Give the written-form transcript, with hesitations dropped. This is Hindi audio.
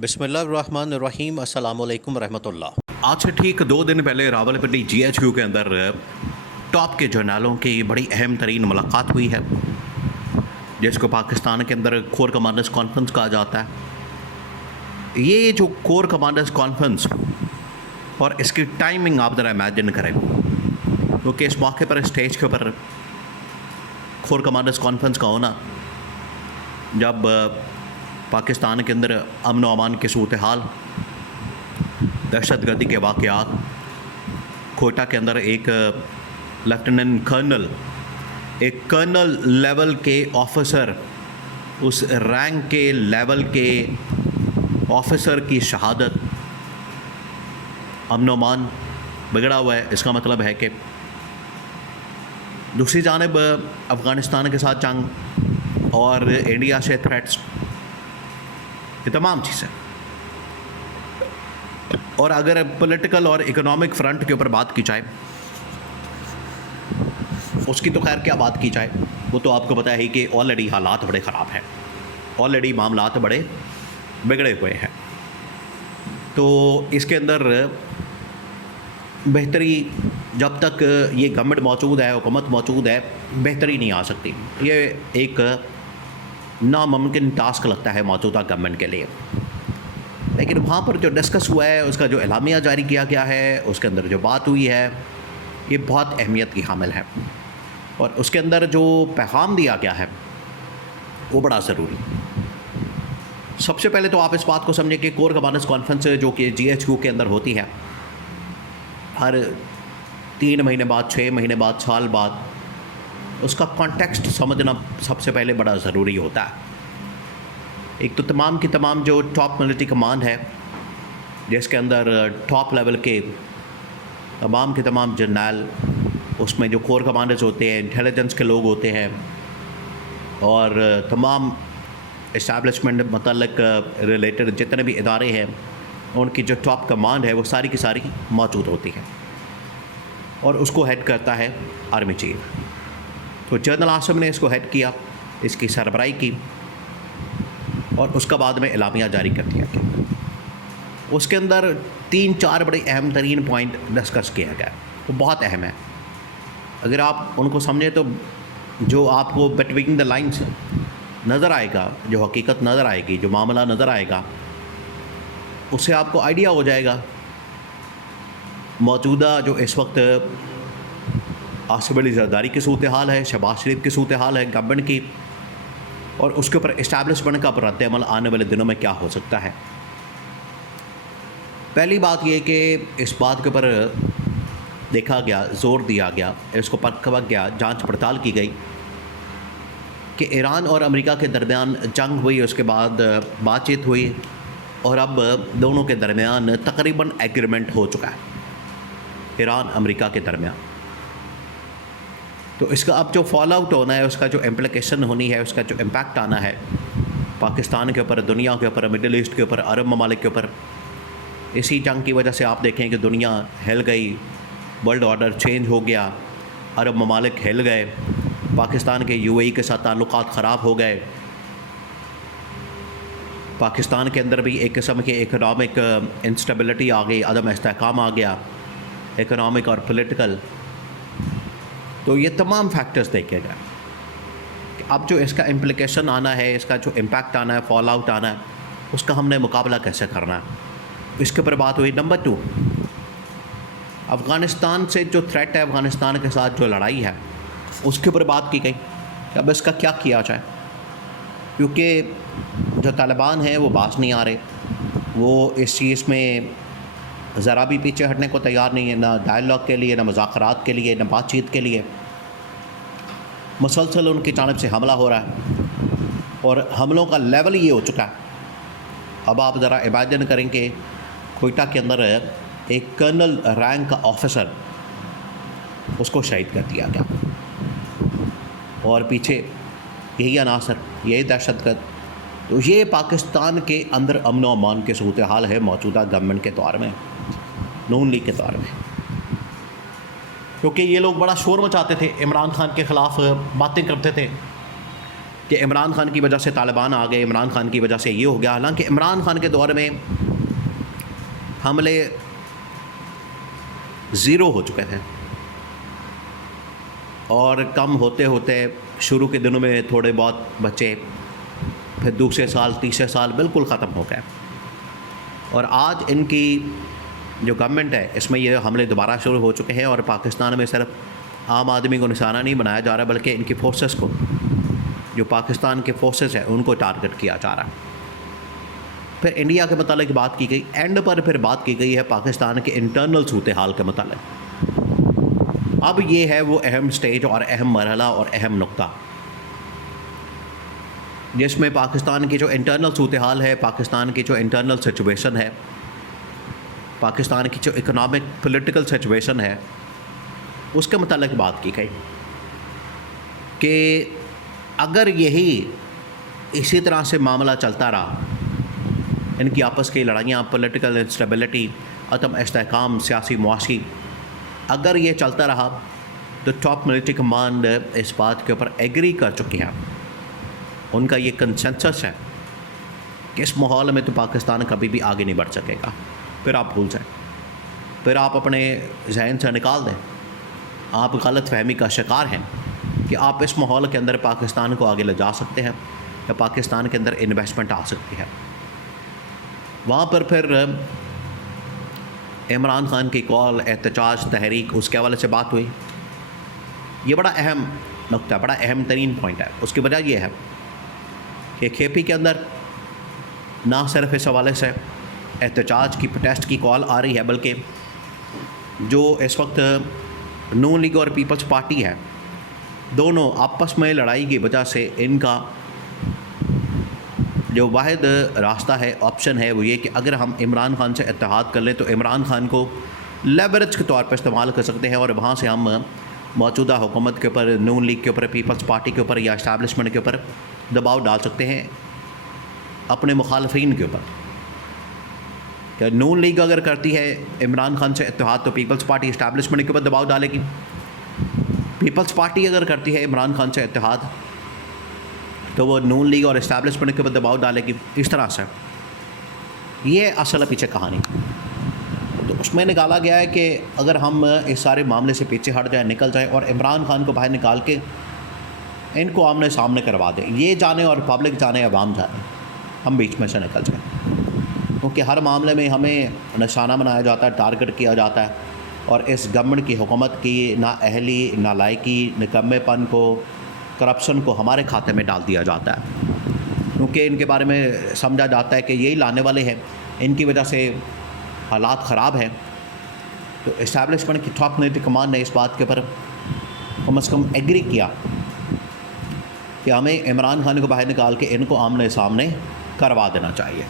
बिस्मिल्लाहिर्रहमानिर्रहीम अस्सलामु अलैकुम रहमतुल्लाह। आज से ठीक 2 दिन पहले रावलपिंडी GHQ के अंदर टॉप के जर्नलों की बड़ी अहम तरीन मुलाकात हुई है, जिसको पाकिस्तान के अंदर कोर कमांडर्स कॉन्फ्रेंस कहा जाता है। ये जो कोर कमांडर्स कॉन्फ्रेंस और इसकी टाइमिंग आप ज़रा इमेजिन करें, क्योंकि इस मौके पर स्टेज के ऊपर कोर कमांडर्स कॉन्फ्रेंस का होना, जब पाकिस्तान के अंदर अमन व अमान की सूरत हाल, दहशतगर्दी के वाक़यात, कोयटा के अंदर एक लेफ्टिनेंट कर्नल, एक कर्नल लेवल के ऑफिसर, उस रैंक के लेवल के ऑफिसर की शहादत, अमन व अमान बिगड़ा हुआ है। इसका मतलब है कि दूसरी जानिब अफ़गानिस्तान के साथ जंग और इंडिया से थ्रेट्स, ये तमाम चीज़ें, और अगर पॉलिटिकल और इकोनॉमिक फ्रंट के ऊपर बात की जाए, उसकी तो खैर क्या बात की जाए, वो तो आपको पता है कि ऑलरेडी हालात बड़े ख़राब हैं, ऑलरेडी मामलात बड़े बिगड़े हुए हैं। तो इसके अंदर बेहतरी, जब तक ये गवर्नमेंट मौजूद है, हुकूमत मौजूद है, बेहतरी नहीं आ सकती। ये एक नामुमकिन टास्क लगता है मौजूदा गवर्नमेंट के लिए। लेकिन वहाँ पर जो डिस्कस हुआ है, उसका जो एलामिया जारी किया गया है, उसके अंदर जो बात हुई है, ये बहुत अहमियत की हामिल है, और उसके अंदर जो पैगाम दिया गया है वो बड़ा ज़रूरी। सबसे पहले तो आप इस बात को समझें कि कोर कमांडर्स कॉन्फ्रेंस जो कि GHQ के अंदर होती है, हर 3 महीने बाद, 6 महीने बाद, साल बाद, उसका कॉन्टेक्स्ट समझना सबसे पहले बड़ा ज़रूरी होता है। एक तो तमाम की तमाम जो टॉप मिलिट्री कमांड है, जिसके अंदर टॉप लेवल के तमाम के तमाम जर्नल, उसमें जो कोर कमांडर्स होते हैं, इंटेलिजेंस के लोग होते हैं, और तमाम इस्टेब्लिशमेंट मतलब रिलेटेड जितने भी इदारे हैं, उनकी जो टॉप कमांड है वो सारी की सारी मौजूद होती है, और उसको हेड करता है आर्मी चीफ। तो जनरल आसिम ने इसको हेड किया, इसकी सरबराही की, और उसका बाद में एलामिया जारी कर दिया गया। उसके अंदर 3-4 बड़े अहम तरीन पॉइंट डिस्कस किया गया, वो बहुत अहम है। अगर आप उनको समझें तो जो आपको बिटवीन द लाइन्स नज़र आएगा, जो हकीकत नज़र आएगी, जो मामला नज़र आएगा, उससे आपको आइडिया हो जाएगा मौजूदा जो इस वक्त आसिफ अली जरदारी की सूरत हाल है, शहबाज शरीफ की सूरत हाल है गवर्नमेंट की, और उसके ऊपर इस्टेब्लिशमेंट का रद्द अमल आने वाले दिनों में क्या हो सकता है। पहली बात यह कि इस बात के ऊपर देखा गया, ज़ोर दिया गया, इसको परखा गया, जांच पड़ताल की गई कि ईरान और अमेरिका के दरमियान जंग हुई, उसके बाद बातचीत हुई, और अब दोनों के दरमियान तकरीबन एग्रीमेंट हो चुका है ईरान अमेरिका के दरमियान। तो इसका अब जो फॉल आउट होना है, उसका जो इम्प्लिकेशन होनी है, उसका जो इम्पैक्ट आना है पाकिस्तान के ऊपर, दुनिया के ऊपर, मिडिल ईस्ट के ऊपर, अरब ममालिक के ऊपर, इसी जंग की वजह से आप देखें कि दुनिया हिल गई, वर्ल्ड ऑर्डर चेंज हो गया, अरब ममालिक हिल गए, पाकिस्तान के UAE के साथ ताल्लुकात ख़राब हो गए, पाकिस्तान के अंदर भी एक किस्म की इकनॉमिक इंस्टेबिलिटी आ गई, अदम इस्तेहकाम आ गया, इकनॉमिक और पॉलिटिकल। तो ये तमाम फैक्टर्स देखे गए कि अब जो इसका इम्प्लिकेशन आना है, इसका जो इम्पैक्ट आना है, फॉल आउट आना है, उसका हमने मुकाबला कैसे करना है, इसके ऊपर बात हुई। नंबर 2, अफ़गानिस्तान से जो थ्रेट है, अफ़गानिस्तान के साथ जो लड़ाई है, उसके ऊपर बात की गई कि अब इसका क्या किया जाए, क्योंकि जो तालिबान हैं वो बाज नहीं आ रहे, वो इस चीज़ में ज़रा भी पीछे हटने को तैयार नहीं है, ना डायलॉग के लिए, ना मुज़ाकरात के लिए, ना बातचीत के लिए। मुसलसल उनकी जानिब से हमला हो रहा है, और हमलों का लेवल ये हो चुका है। अब आप ज़रा इमेजिन करें कि कोयटा के अंदर एक कर्नल रैंक का ऑफिसर, उसको शहीद कर दिया गया, और पीछे यही अनासर, यही दहशतगर्द। तो ये पाकिस्तान के अंदर अमन व अमान की सूरत हाल है मौजूदा गवर्नमेंट के दौर में, नून लीग के दौर में। क्योंकि ये लोग बड़ा शोर मचाते थे, इमरान खान के ख़िलाफ़ बातें करते थे, कि इमरान खान की वजह से तालिबान आ गए, इमरान खान की वजह से ये हो गया। हालांकि इमरान खान के दौर में हमले ज़ीरो हो चुके थे और कम होते होते शुरू के दिनों में थोड़े बहुत बचे, फिर दूसरे साल तीसरे साल बिल्कुल ख़त्म हो गए। और आज इनकी जो गवर्नमेंट है इसमें ये हमले दोबारा शुरू हो चुके हैं और पाकिस्तान में सिर्फ आम आदमी को निशाना नहीं बनाया जा रहा बल्कि इनकी फोर्सेस को, जो पाकिस्तान के फोर्सेस हैं उनको टारगेट किया जा रहा है। फिर इंडिया के मतलब बात की गई, एंड पर फिर बात की गई है पाकिस्तान के इंटरनल सूरत हाल के मतलब। अब ये है वो अहम स्टेज और अहम मरहला और अहम नुक्ता जिसमें पाकिस्तान की जो इंटरनल सूरत हाल है, पाकिस्तान की जो इंटरनल सिचुएशन है, पाकिस्तान की जो इकोनॉमिक पॉलिटिकल सिचुएशन है, उसके मतलब बात की गई कि अगर यही इसी तरह से मामला चलता रहा, इनकी आपस की लड़ाइयाँ, पॉलिटिकल इंस्टेबिलिटी, अदम इस्तेहकाम, सियासी मुआशी, अगर ये चलता रहा तो टॉप मिलिट्री कमांड इस बात के ऊपर एग्री कर चुकी है, उनका ये कंसेंसस है कि इस माहौल में तो पाकिस्तान कभी भी आगे नहीं बढ़ सकेगा। फिर आप भूल जाएं, फिर आप अपने जहन से निकाल दें, आप गलत फहमी का शिकार हैं कि आप इस माहौल के अंदर पाकिस्तान को आगे ले जा सकते हैं या पाकिस्तान के अंदर इन्वेस्टमेंट आ सकती है। वहाँ पर फिर इमरान खान की कॉल, एहतजाज, तहरीक, उसके हवाले से बात हुई। ये बड़ा अहम नुक्ता, बड़ा अहम तरीन पॉइंट है। उसकी वजह यह है कि KP के अंदर ना सिर्फ इस हवाले से एहतजाज की, प्रोटेस्ट की कॉल आ रही है, बल्कि जो इस वक्त नून लीग और पीपल्स पार्टी है, दोनों आपस में लड़ाई की वजह से इनका जो वाहिद रास्ता है, ऑप्शन है, वो ये कि अगर हम इमरान खान से इत्तेहाद कर लें तो इमरान खान को लेवरेज के तौर पर इस्तेमाल कर सकते हैं और वहाँ से हम मौजूदा हुकूमत के ऊपर, नून लीग के ऊपर, पीपल्स पार्टी के ऊपर या इस्टेब्लिशमेंट के ऊपर दबाव डाल सकते हैं अपने मुखालफिन के ऊपर। क्या नून लीग अगर करती है इमरान खान से इत्तेहाद तो पीपल्स पार्टी इस्टेब्लिशमेंट के ऊपर दबाव डालेगी, पीपल्स पार्टी अगर करती है इमरान खान से इत्तेहाद तो वो नून लीग और इस्टेब्लिशमेंट के ऊपर दबाव डालेगी। इस तरह से ये असल पीछे कहानी। तो उसमें निकाला गया है कि अगर हम इस सारे मामले से पीछे हट जाए, निकल जाए और इमरान खान को बाहर निकाल के इनको आमने सामने करवा दें, ये जाने और पब्लिक जाने, अवाम जाने, हम बीच में से निकल जाएँ, क्योंकि हर मामले में हमें निशाना बनाया जाता है, टारगेट किया जाता है और इस गवर्नमेंट की हुकूमत की नाअहली, नालायकी, निकम्मेपन को, करप्शन को हमारे खाते में डाल दिया जाता है, क्योंकि इनके बारे में समझा जाता है कि यही लाने वाले हैं, इनकी वजह से हालात ख़राब हैं। तो इस्टेब्लिशमेंट की टॉप मिलिट्री कमांड ने इस बात के ऊपर कम से कम एग्री किया कि हमें इमरान खान को बाहर निकाल के इनको आमने सामने करवा देना चाहिए।